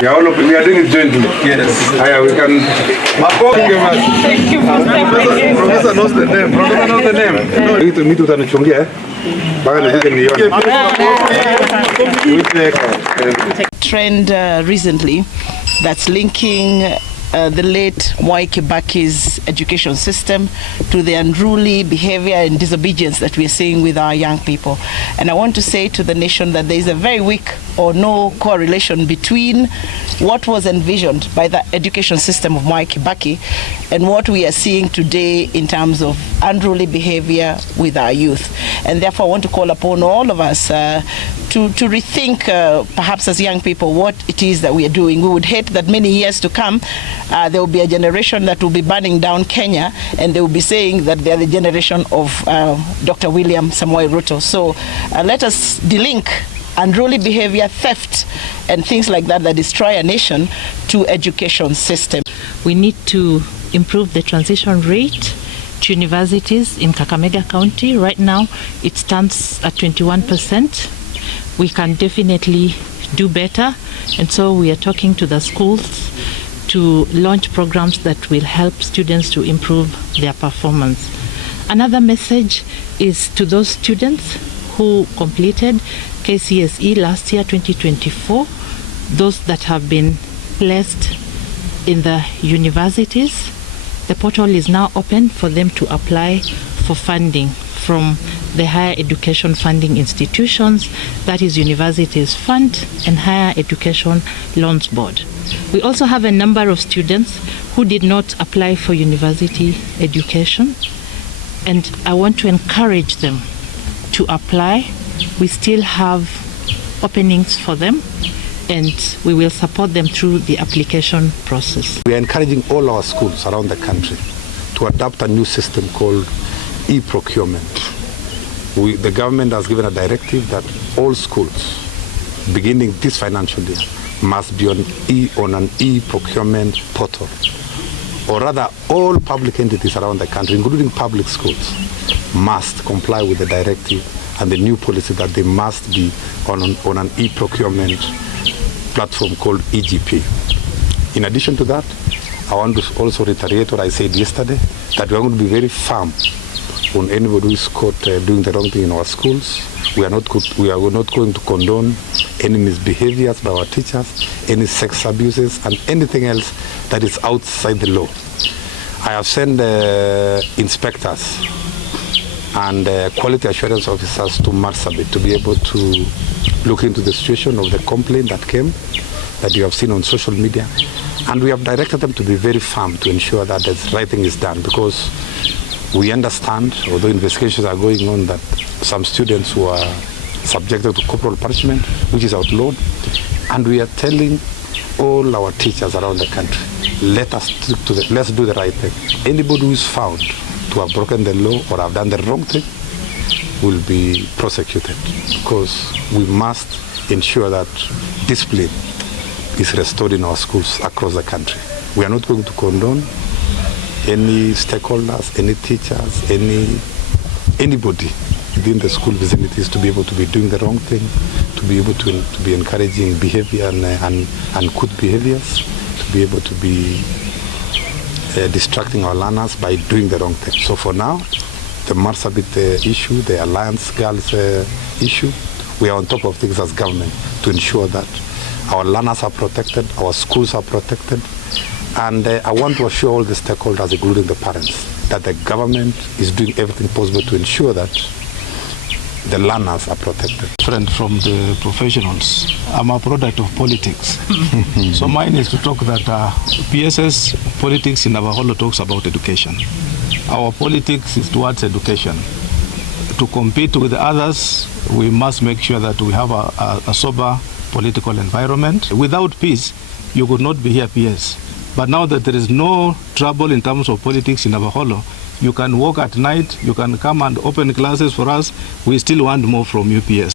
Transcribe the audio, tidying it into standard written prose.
We are doing it jointly. Yes. We can. Thank you for stepping in. Professor knows the name. Professor knows the name. Mtu utanichungia mpaka nifike nione. Trend recently that's linking the late Mwai Kibaki's education system to the unruly behavior and disobedience that we are seeing with our young people. And I want to say to the nation that there is a very weak or no correlation between what was envisioned by the education system of Mwai Kibaki and what we are seeing today in terms of unruly behavior with our youth. And therefore I want to call upon all of us to rethink perhaps as young people what it is that we are doing. We would hate that many years to come there will be a generation that will be burning down Kenya and they will be saying that they are the generation of Dr. William Samoei Ruto. So let us delink unruly behavior, theft, and things like that that destroy a nation to education system. We need to improve the transition rate to universities in Kakamega County. Right now, it stands at 21%. We can definitely do better, and so we are talking to the schools to launch programs that will help students to improve their performance. Another message is to those students who completed KCSE last year, 2024, those that have been placed in the universities. The portal is now open for them to apply for funding from the higher education funding institutions, that is Universities Fund and Higher Education Loans Board. We also have a number of students who did not apply for university education, and I want to encourage them to apply. We still have openings for them, and we will support them through the application process. We are encouraging all our schools around the country to adopt a new system called e-procurement. The government has given a directive that all schools, beginning this financial year, must be on an e-procurement portal. Or rather, all public entities around the country, including public schools, must comply with the directive and the new policy that they must be on an e-procurement platform called EGP. In addition to that, I want to also reiterate what I said yesterday, that we are going to be very firm on anybody who is caught doing the wrong thing in our schools. We are not going to condone any misbehaviors by our teachers, any sex abuses, and anything else that is outside the law. I have sent inspectors and quality assurance officers to Marsabit to be able to look into the situation of the complaint that came, that you have seen on social media. And we have directed them to be very firm to ensure that the right thing is done, because we understand, although investigations are going on, that some students who are subjected to corporal punishment, which is outlawed, and we are telling all our teachers around the country, let's do the right thing. Anybody who is found to have broken the law or have done the wrong thing will be prosecuted, because we must ensure that discipline is restored in our schools across the country. We are not going to condone any stakeholders, any teachers, anybody within the school vicinities to be able to be doing the wrong thing, to be able to be encouraging behavior and good behaviors, to be able to be distracting our learners by doing the wrong thing. So for now, the Marsabit issue, the Alliance Girls issue, we are on top of things as government to ensure that our learners are protected, our schools are protected. And I want to assure all the stakeholders, including the parents, that the government is doing everything possible to ensure that the learners are protected. Different from the professionals. I'm a product of politics. So mine is to talk that PSS politics in Navajo talks about education. Our politics is towards education. To compete with others, we must make sure that we have a sober political environment. Without peace, you could not be here, PS. But now that there is no trouble in terms of politics in Navajo, you can walk at night, you can come and open classes for us. We still want more from UPS.